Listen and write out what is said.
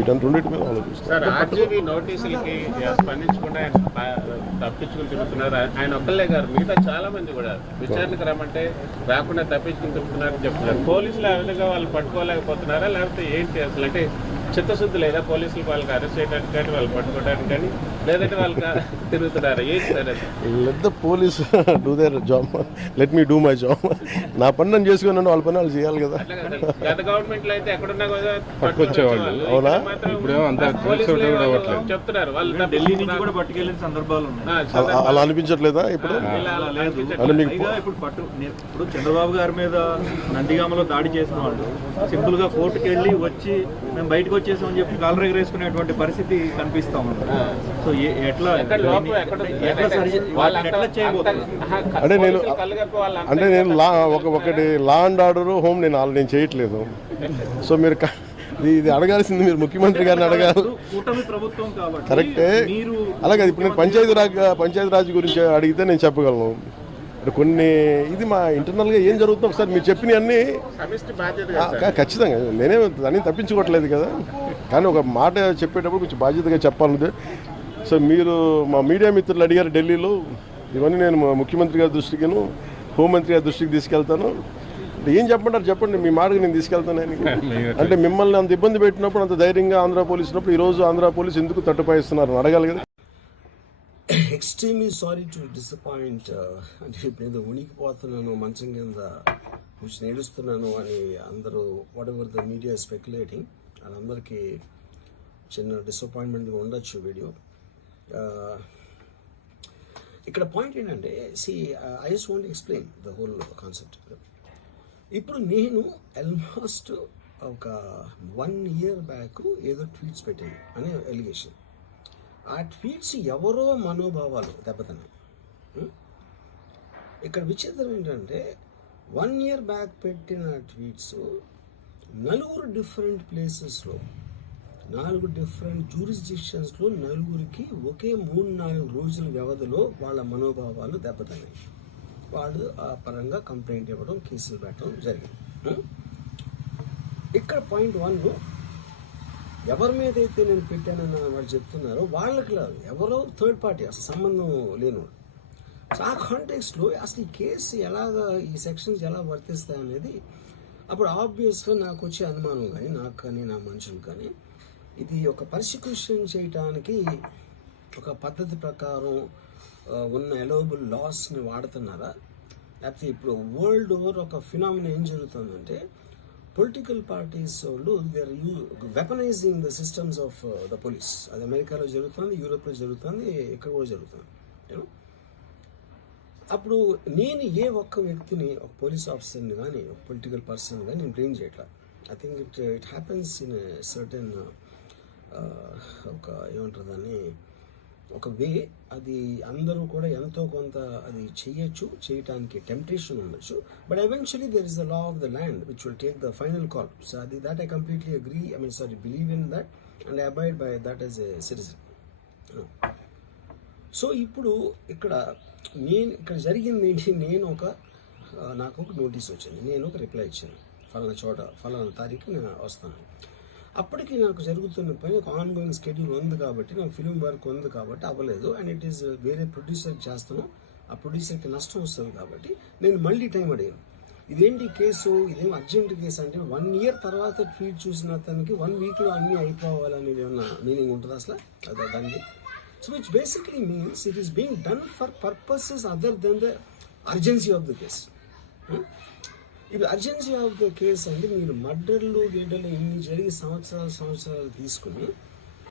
వీటన్ని రెండింటి మీద ఆలోచిస్తాను. ఆర్జీవీ నోటీసులకి స్పందించకుండా తప్పించుకుని తిరుగుతున్నారు ఆయన ఒక్కళ్ళే గారు, మిగతా చాలా మంది కూడా విచారణకు రమ్మంటే రాకుండా తప్పించుకుని తిరుగుతున్నారని చెప్తున్నారు. పోలీసులు ఆ విధంగా వాళ్ళు పట్టుకోలేకపోతున్నారా, లేకపోతే ఏంటి అసలు? అంటే చిత్తశుద్ధి లేదా పోలీసులు వాళ్ళకి అరెస్ట్ చేయడానికి కానీ వాళ్ళు పట్టుకోవడానికి కానీ, లేదంటే వాళ్ళకి తిరుగుతున్నారా? ఏంటి సార్ అది? Let the police do their job, let me do my job. నా పని నేను చేసుకున్నాను, వాళ్ళ పని వాళ్ళు చేయాలి కదా. గత గవర్నమెంట్ లో అయితే ఎక్కడున్నా కూడా పట్టుకొచ్చేవాళ్ళు. అవునా? చెప్తున్నారు వాళ్ళు ఢిల్లీ నుంచి కూడా పట్టుకెళ్ళిన సందర్భాలు ఉన్నాయి. అలా అనిపించట్లేదా ఇప్పుడు? ఇప్పుడు చంద్రబాబు గారి మీద నందిగామలో దాడి చేసిన వాళ్ళు సింపుల్ గా కోర్టుకు వెళ్ళి వచ్చి మేము బయటకు వచ్చేసామని చెప్పి కాలర్ ఎగరేసుకునేటువంటి పరిస్థితి కనిపిస్తా ఉంది. సో ఎట్లా అంటే నేను ఒకటి లా అండ్ ఆర్డర్ హోమ్ నేను చేయట్లేదు. సో మీరు ఇది అడగాల్సింది మీరు ముఖ్యమంత్రి గారిని అడగాలి. కూటమి ప్రభుత్వం కాబట్టి కరెక్టే. అలాగే ఇప్పుడు నేను పంచాయతీ రాజ్ గురించి అడిగితే నేను చెప్పగలను. కొన్ని ఇది మా ఇంటర్నల్గా ఏం జరుగుతుందో ఒకసారి మీరు చెప్పినవి అన్నీ ఖచ్చితంగా నేనే దాన్ని తప్పించుకోవట్లేదు కదా, కానీ ఒక మాట చెప్పేటప్పుడు కొంచెం బాధ్యతగా చెప్పాలి. సో మీరు మా మీడియా మిత్రులు అడిగారు ఢిల్లీలో, ఇవన్నీ నేను ముఖ్యమంత్రి గారి దృష్టికిను హోంమంత్రి గారి దృష్టికి తీసుకెళ్తాను. ఏం చెప్పమంటారు చెప్పండి, మీ మాటకు నేను తీసుకెళ్తానని. అంటే మిమ్మల్ని అంత ఇబ్బంది పెట్టినప్పుడు, అంత ధైర్యంగా ఆంధ్ర పోలీసు ఉన్నప్పుడు ఈరోజు ఆంధ్ర పోలీసు ఎందుకు తట్టుపాయిస్తున్నారు అడగాలి కదా. Extremely sorry to disappoint. అంటే ఇప్పుడు ఏదో ఉనికిపోతున్నాను మంచం కింద కూర్చొని నేడుస్తున్నాను అని అందరూ what ever the media speculating, వాళ్ళందరికీ చిన్న డిసప్పాయింట్మెంట్గా ఉండొచ్చు వీడియో. ఇక్కడ పాయింట్ ఏంటంటే I just want explain the whole concept. ఇప్పుడు నేను ఆల్మోస్ట్ ఒక 1 year బ్యాక్ ఏదో ట్వీట్స్ పెట్టాను అనే ఎలిగేషన్. ఆ ట్వీట్స్ ఎవరో మనోభావాలు దెబ్బతిన్నాయి. ఇక్కడ విచిత్రం ఏంటంటే 1 year బ్యాక్ పెట్టిన ట్వీట్స్ 4 డిఫరెంట్ ప్లేసెస్లో 4 డిఫరెంట్ జ్యూరిస్డిక్షన్స్లో 4కి ఒకే 3-4 రోజుల వ్యవధిలో వాళ్ళ మనోభావాలు దెబ్బతిన్నాయి. వాళ్ళు ఆ పరంగా కంప్లైంట్ ఇవ్వడం, కేసులు పెట్టడం జరిగింది. ఇక్కడ పాయింట్ 1, ఎవరి మీద అయితే నేను పెట్టానన్న వాళ్ళు చెప్తున్నారో వాళ్ళకి లేదు, ఎవరో థర్డ్ పార్టీ, అసలు సంబంధం లేనివాడు. సో ఆ కాంటెక్స్లో అసలు ఈ కేసు ఎలాగా, ఈ సెక్షన్స్ ఎలా వర్తిస్తాయి అనేది అప్పుడు ఆబ్వియస్గా నాకు వచ్చే అనుమానం కానీ, నాకు కానీ నా మనుషులు కానీ, ఇది ఒక పర్సిక్యూషన్ చేయటానికి ఒక పద్ధతి ప్రకారం ఉన్న అలౌబుల్ లాస్ని వాడుతున్నారా, లేకపోతే ఇప్పుడు వరల్డ్ ఓవర్ ఒక ఫినామినా ఏం జరుగుతుందంటే పొలిటికల్ పార్టీస్ వాళ్ళు they are weaponizing the systems of the police. అది అమెరికాలో జరుగుతుంది, యూరోప్లో జరుగుతుంది, ఇక్కడ కూడా జరుగుతుంది. అప్పుడు నేను ఏ ఒక్క వ్యక్తిని, ఒక పోలీస్ ఆఫీసర్ని కానీ, ఒక పొలిటికల్ పర్సన్ కానీ నేను బ్లేమ్ చేయట్లా. I think it happens in certain ఒక ఏమంటారు దాన్ని, ఒక వే. అది అందరూ కూడా ఎంతో కొంత అది చేయటానికి టెంప్టేషన్ ఉండొచ్చు. But eventually there is the law of the land which will take the final call. So అది that I completely agree, believe in that and I abide by that as a citizen. So ఇప్పుడు ఇక్కడ జరిగింది ఏంటి, నాకు ఒక notice వచ్చింది, నేను ఒక రిప్లై ఇచ్చాను, ఫలానా చోట ఫలానా తారీఖు నేను వస్తాను. అప్పటికి నాకు జరుగుతున్న పని ఒక ఆన్గోయింగ్ స్కెడ్యూల్ ఉంది కాబట్టి, నాకు ఫిలిం వర్క్ ఉంది కాబట్టి అవ్వలేదు. అండ్ ఇట్ ఈస్ వేరే ప్రొడ్యూసర్కి చేస్తాను, ఆ ప్రొడ్యూసర్కి నష్టం వస్తుంది కాబట్టి నేను మళ్ళీ టైం అడిగాను. ఇదేంటి కేసు, ఇదేం అర్జెంట్ కేసు అంటే 1 year తర్వాత ట్వీట్ చూసిన అతనికి 1 weekలో అన్నీ అయిపోవాలనేది ఏమన్నా మీనింగ్ ఉంటుంది అసలు దానికి? So which basically means it is being done for purposes other than the urgency of the case. ఇప్పుడు అర్జెన్సీ ఆఫ్ ద కేసు అంటే మీరు మర్డర్లు ఇన్ని జరిగి సంవత్సరాలు తీసుకుని